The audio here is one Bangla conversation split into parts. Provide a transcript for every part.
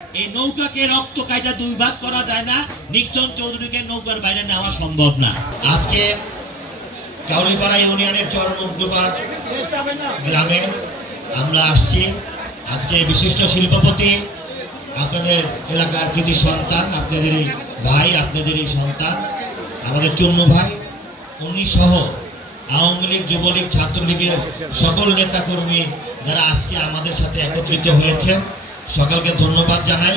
এই নৌকাকে রক্ত কাইটা দুই ভাগ করা যায় না। নিক্সন চৌধুরীকে নৌকার বাইরে নেওয়া সম্ভব না। আজকে কাউলিপাড়া ইউনিয়নের চরমুগডুবা গ্রামে আমরা আসছি। আজকে বিশিষ্ট শিল্পপতি, আপনাদের এলাকার কৃতি সন্তান, আপনাদেরই ভাই, আপনাদেরই সন্তান আমাদের চুন্নু ভাই, উনি সহ আওয়ামী লীগ, যুবলীগ, ছাত্রলীগের সকল নেতাকর্মী যারা আজকে আমাদের সাথে একত্রিত হয়েছেন, সকলকে ধন্যবাদ জানাই।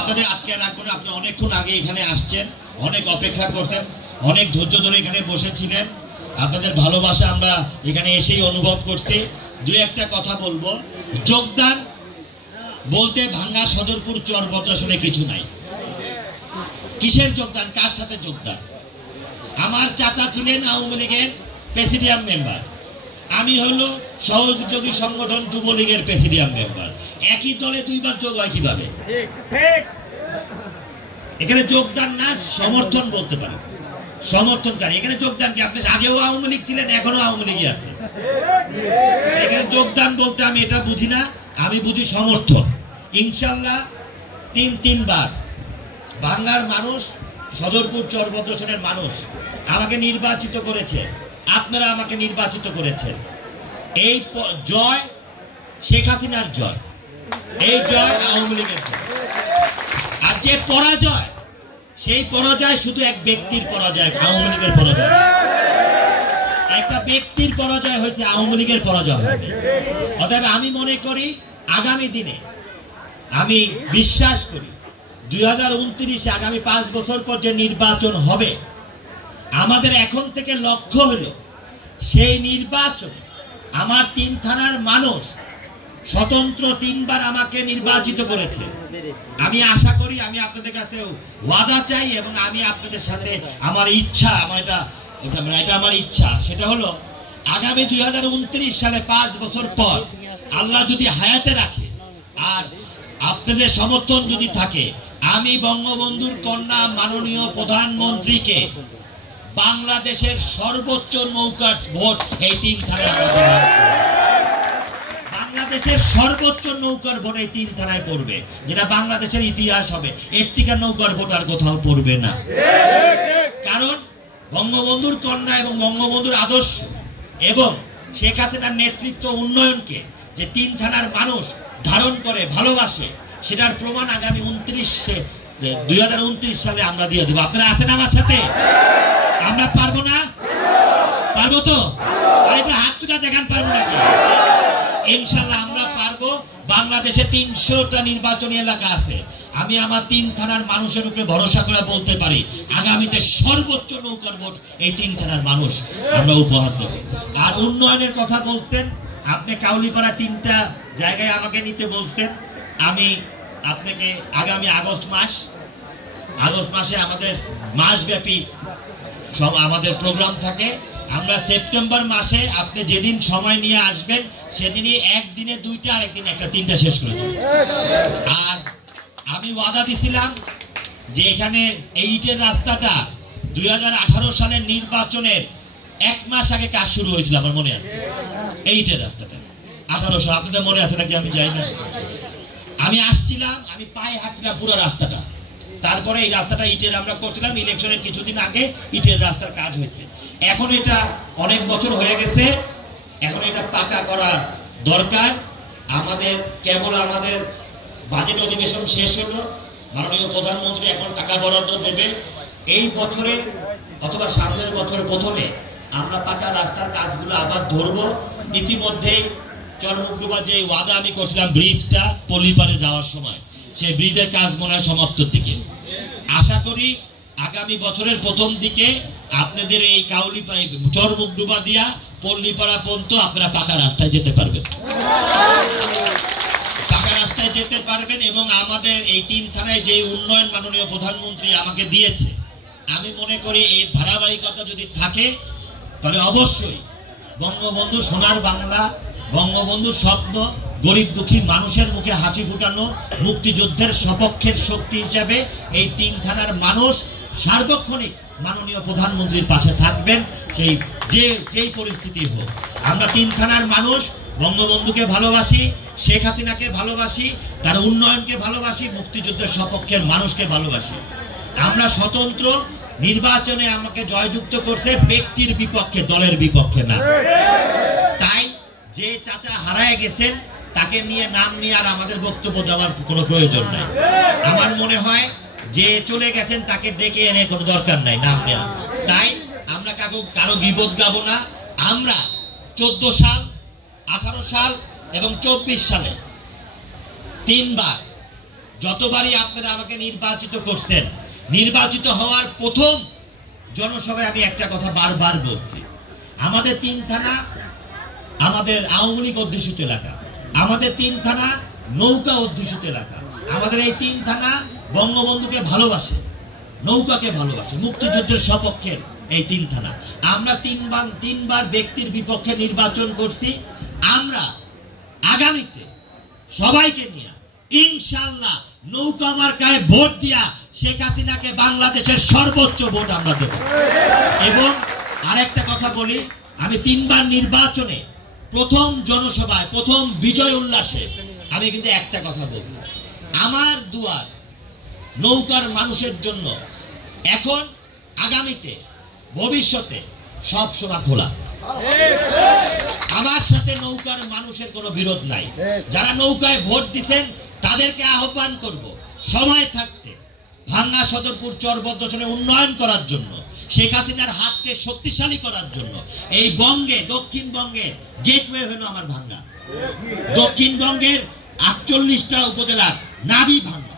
আপনাদের আজকে রাখবো না, আপনি অনেকক্ষণ আগে এখানে আসছেন, অনেক অপেক্ষা করতেন, অনেক ধৈর্য ধরে এখানে বসেছিলেন। আপনাদের ভালোবাসা আমরা এখানে এসেই অনুভব করছি। দুই একটা কথা বলবো। যোগদান বলতে ভাঙ্গা সদরপুর চর বদ্রাসনে কিছু নাই। কিসের যোগদান, কার সাথে যোগদান? আমার চাচা ছিলেন আওয়ামী লীগের প্রেসিডিয়াম মেম্বার, আমি হলো সহযোগী সংগঠন যুবলীগের প্রেসিডিয়াম মেম্বার। একই দলে দুইবার যোগ হয় কিভাবে? এখানে যোগদান না, সমর্থন বলতে পারেন, সমর্থনকারী। এখানে যোগদান কি? আপনি আগেও আওয়ামী লীগ ছিলেন, এখনো আওয়ামী লীগই আছে। এখানে যোগদান বলতে আমি এটা বুঝি না, আমি বুঝি সমর্থন। ইনশাল্লাহ তিনবার বাংলার মানুষ, সদরপুর চর বদ্রাসনের মানুষ আমাকে নির্বাচিত করেছে, আপনারা আমাকে নির্বাচিত করেছেন। এই জয় শেখ হাসিনার জয়, এই জয় আওয়ামী লীগের জয়। আর যে পরাজয়, সেই পরাজয় শুধু এক ব্যক্তির পরাজয়, আওয়ামী লীগের পরাজয়। একটা ব্যক্তির পরাজয় হয়েছে, আওয়ামী লীগের পরাজয় হবে। অতএব আমি মনে করি আগামী দিনে, আমি বিশ্বাস করি 2029-এ আগামী 5 বছর পর যে নির্বাচন হবে, আমাদের এখন থেকে লক্ষ্য হলো সেই নির্বাচনে আমার 3 থানার মানুষ স্বতন্ত্র 3বার আমাকে নির্বাচিত করেছে। আমি আশা করি, আমি আপনাদের কাছে ওয়াদা চাই, এবং আমি আপনাদের সাথে আমার ইচ্ছা, এটা আমার ইচ্ছা, সেটা হলো আগামী 2029 সালে 5 বছর পর আল্লাহ যদি হায়াতে রাখে আর আপনাদের সমর্থন যদি থাকে, আমি বঙ্গবন্ধুর কন্যা মাননীয় প্রধানমন্ত্রীকে বাংলাদেশের সর্বোচ্চ নৌকার ভোট এই 3 থানায়, বাংলাদেশের সর্বোচ্চ নৌকার ভোট এই 3 থানায় পড়বে, যেটা বাংলাদেশের ইতিহাস হবে। এর থেকে নৌকার ভোট আর কোথাও পড়বে না। কারণ বঙ্গবন্ধুর কন্যা এবং বঙ্গবন্ধুর আদর্শ এবং শেখ হাসিনার নেতৃত্ব, উন্নয়নকে যে 3 থানার মানুষ ধারণ করে, ভালোবাসে, সেটার প্রমাণ আগামী 2029 সালে আমরা দিয়ে দেবো। আপনারা আছেন আমার সাথে? আমরা পারবো না? পারবো তো? আর এটা হাত তুলে দেখান, পারবো নাকি? ইনশাল্লাহ আমরা পারবো। বাংলাদেশে 300টা নির্বাচনী এলাকা আছে। আমি আমার 3 থানার মানুষের উপরে ভরসা করে বলতে পারি, আগামীতে সর্বোচ্চ নৌকার ভোট এই 3 থানার মানুষ আমরা উপহার দেব। আর উন্নয়নের কথা বলতেন আপনি, কাউলিপাড়া 3টা জায়গায় আমাকে নিতে বলতেন। আমি আপনাকে আগামী আগস্ট মাসে আমাদের মাসব্যাপী সব আমাদের প্রোগ্রাম থাকে। আমরা সেপ্টেম্বর মাসে আপনি যেদিন সময় নিয়ে আসবেন, সেদিনই একদিনে 2টা, আর একদিন একটা, 3টা শেষ করে দেব। আর আমি ওয়াদা দিছিলাম যে এখানে এই ইটের রাস্তাটা 2018 সালের নির্বাচনের 1 মাস আগে কাজ শুরু হয়েছিল, আমার মনে আছে। এই ইটের রাস্তাটা 1800, আপনাদের মনে আছে নাকি আমি জানি না। আমি আসছিলাম, আমি পায়ে হাঁটছিলাম পুরো রাস্তাটা। তারপরে এই রাস্তাটা ইটের আমরা করছিলাম। ইলেকশনের কিছুদিন আগে ইটের রাস্তার কাজ হয়েছে। এখন এটা অনেক বছর হয়ে গেছে, এখন এটা পাকা করা দরকার। আমাদের কেবল আমাদের বাজেট অধিবেশন শেষ হলো, মাননীয় প্রধানমন্ত্রী এখন টাকা বরাদ্দ দেবে। এই বছরে অথবা সামনের বছর প্রথমে আমরা পাকা রাস্তার কাজগুলো আবার ধরবো। ইতিমধ্যেই চরমুগডুবা যে ওয়াদা আমি করছিলাম, ব্রিজটা পল্লীপাড়ে যাওয়ার সময়, সেই ব্রিজের কাজ মনে হয় সমাপ্তির দিকে। আশা করি আগামী বছরের প্রথম দিকে আপনাদের এই চরমুগডুবা দিয়া পল্লীপাড়া পর্যন্ত আপনারা পাকা রাস্তায় যেতে পারবেন, পাকা রাস্তায় যেতে পারবেন। এবং আমাদের এই 3 থানায় যে উন্নয়ন মাননীয় প্রধানমন্ত্রী আমাকে দিয়েছে, আমি মনে করি এই ধারাবাহিকতা যদি থাকে, তাহলে অবশ্যই বঙ্গবন্ধু সোনার বাংলা, বঙ্গবন্ধুর স্বপ্ন, গরিব দুঃখী মানুষের মুখে হাসি ফুটানো, মুক্তিযুদ্ধের সপক্ষের শক্তি হিসাবে এই 3 থানার মানুষ সার্বক্ষণিক মাননীয় প্রধানমন্ত্রীর পাশে থাকবেন, যেই পরিস্থিতি হোক। আমরা 3 থানার মানুষ বঙ্গবন্ধুকে ভালোবাসি, শেখ হাসিনাকে ভালোবাসি, তার উন্নয়নকে ভালোবাসি, মুক্তিযুদ্ধের সপক্ষের মানুষকে ভালোবাসি। আমরা স্বতন্ত্র, নির্বাচনে আমাকে জয়যুক্ত করতে ব্যক্তির বিপক্ষে, দলের বিপক্ষে না। তাই যে চাচা হারায় গেছেন তাকে নিয়ে নাম নিয়ে আর আমাদের বক্তব্য দেওয়ার কোনো প্রয়োজন নাই। আমার মনে হয় যে চলে গেছেন তাকে ডেকে এনে কোনো দরকার নাই নাম নেওয়া। তাই আমরা কারো গীবত গাবো না। আমরা 14 সাল, 18 সাল এবং 24 সালে 3 বার, যতবারই আপনারা আমাকে নির্বাচিত করতেন, নির্বাচিত হওয়ার প্রথম জনসভায় আমি একটা কথা বারবার বলছি, আমাদের 3 থানা আমাদের আওয়ামী লীগ অধ্যুষিত এলাকা, আমাদের 3 থানা নৌকা অধ্যুষিত এলাকা, আমাদের এই 3 থানা বঙ্গবন্ধুকে ভালোবাসে, নৌকাকে ভালোবাসে, মুক্তিযুদ্ধের সপক্ষের এই 3 থানা। আমরা 3 বার ব্যক্তির বিপক্ষে নির্বাচন করছি। আমরা আগামীতে সবাইকে নিয়ে ইনশাআল্লাহ নৌকা মার্কায় ভোট দিয়া শেখ হাসিনাকে বাংলাদেশের সর্বোচ্চ ভোট আমরা দেব। এবং আরেকটা কথা বলি, আমি 3 বার নির্বাচনে প্রথম জনসভায়, প্রথম বিজয় উল্লাসে আমি কিন্তু একটা কথা বলছি, আমার দুয়ার নৌকার মানুষের জন্য এখন, আগামীতে, ভবিষ্যতে সব সময় খোলা। আমার সাথে নৌকার মানুষের কোনো বিরোধ নাই। যারা নৌকায় ভোট দিচ্ছেন তাদেরকে আহ্বান করব, সময় থাকতে ভাঙ্গা সদরপুর চরবদ্রসনে উন্নয়ন করার জন্য, শেখ হাসিনার হাতকে শক্তিশালী করার জন্য। এই বঙ্গে, দক্ষিণবঙ্গের গেটওয়ে হলো আমার ভাঙ্গা। দক্ষিণবঙ্গের 48টা উপজেলার নাভি ভাঙ্গা।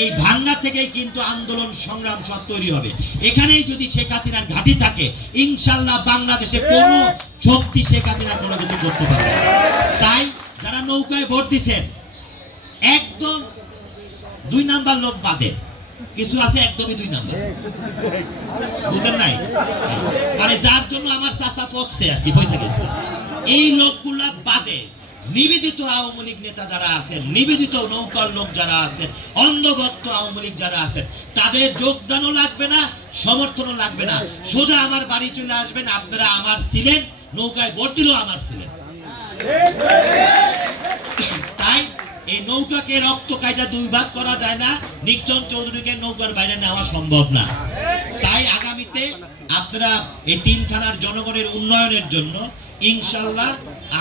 এই ভাঙ্গা থেকেই কিন্তু আন্দোলন সংগ্রাম সব তৈরি হবে। এখানেই যদি শেখ হাসিনার ঘাঁটি থাকে, ইনশাল্লাহ বাংলাদেশে কোনো শক্তি শেখ হাসিনার কোনো কিছু করতে পারবে না। তাই যারা নৌকায় ভোট দিচ্ছেন, একদম 2 নাম্বার লোক বাদে, কিছু আছে একদমই 2 নাম্বার, বুঝলেন নাই? মানে যার জন্য আমার চাচা পথছে আর কি, পয়সা গেছে, এই লোকগুলা বাদে নিবেদিত আওয়ামী লীগ নেতা যারা আছেন, নিবেদিত নৌকার লোক যারা আছেন, অন্ধভক্ত আওয়ামী লীগ যারা আছেন, তাদের যোগদানও লাগবে না, সমর্থনও লাগবে না। সোজা আমার বাড়ি চলে আসবেন, আপনারা আমার ছিলেন, নৌকায় ভোট দিলেও আমার ছিলেন। তাই এই নৌকাকে রক্ত কাইটা 2 ভাগ করা যায় না, নিক্সন চৌধুরীকে নৌকার বাইরে নেওয়া সম্ভব না। তাই আগামীতে আপনারা এই 3 থানার জনগণের উন্নয়নের জন্য ইনশাআল্লাহ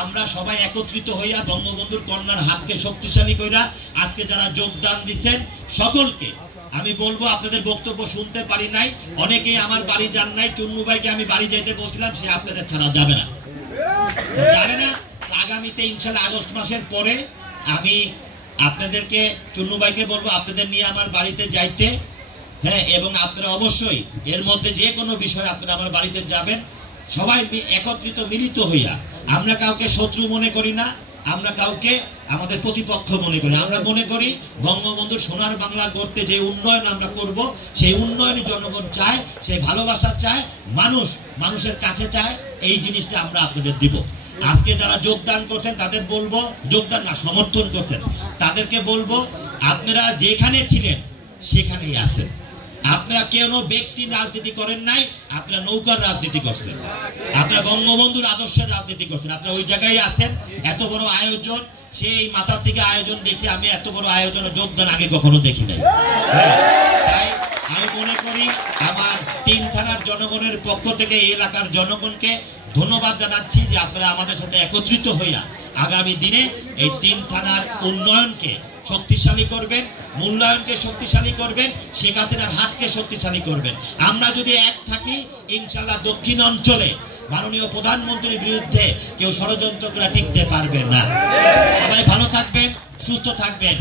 আমরা সবাই একত্রিত হইয়া বঙ্গবন্ধুর কন্যার হাতকে শক্তিশালী কইরা, আজকে যারা যোগদান দিচ্ছেন সকলকে আমি বলবো, আপনাদের বক্তব্য শুনতে পারি নাই, অনেকেই আমার বাড়ি যান নাই। চুন্নু ভাইকে আমি বাড়ি যেতে বলছিলাম, সে আপনাদের ছাড়া যাবে না, যাবে না। আগামীতে ইনশাআল্লাহ আগস্ট মাসের পরে আমি আপনাদেরকে, চুন্নু ভাইকে বলবো আপনাদের নিয়ে আমার বাড়িতে যাইতে, হ্যাঁ। এবং আপনারা অবশ্যই এর মধ্যে যে কোনো বিষয় আপনারা আমার বাড়িতে যাবেন, সবাই একত্রিত মিলিত হইয়া। আমরা কাউকে শত্রু মনে করি না, আমরা কাউকে আমাদের প্রতিপক্ষ মনে করি। আমরা মনে করি বঙ্গবন্ধুর সোনার বাংলা করতে যে উন্নয়ন আমরা করব, সেই উন্নয়নে জনগণ চায়, সেই ভালোবাসা চায়, মানুষের কাছে চায়। এই জিনিসটা আমরা আপনাদের দিব। আজকে যারা যোগদান করছেন তাদের বলবো, যোগদান না সমর্থন করছেন তাদেরকে বলবো, আপনারা যেখানে ছিলেন সেখানেই আছেন। আপনারা কেন ব্যক্তি রাজনীতি করেন নাই, আপনারা নৌকার রাজনীতি করছেন, আপনারা বঙ্গবন্ধুর আদর্শের রাজনীতি করছেন, আপনারা ওই জায়গায় আছেন। এত বড় আয়োজন, সেই মাথার থেকে আয়োজন দেখে আমি এত বড় আয়োজনে যোগদান আগে কখনো দেখি নাই। তাই আমি মনে করি আমার 3 থানার জনগণের পক্ষ থেকে এই এলাকার জনগণকে ধন্যবাদ জানাচ্ছি যে আপনারা আমাদের সাথে একত্রিত হইয়া আগামী দিনে এই 3 থানার উন্নয়নকে শক্তিশালী করবেন, মূল্যায়নকে শক্তিশালী করবেন, শেখ হাসিনার হাতকে শক্তিশালী করবেন। আমরা যদি এক থাকি, ইনশাআল্লাহ দক্ষিণ অঞ্চলে মাননীয় প্রধানমন্ত্রীর বিরুদ্ধে কেউ ষড়যন্ত্র করে টিকতে পারবে না। সবাই ভালো থাকবেন, সুস্থ থাকবেন।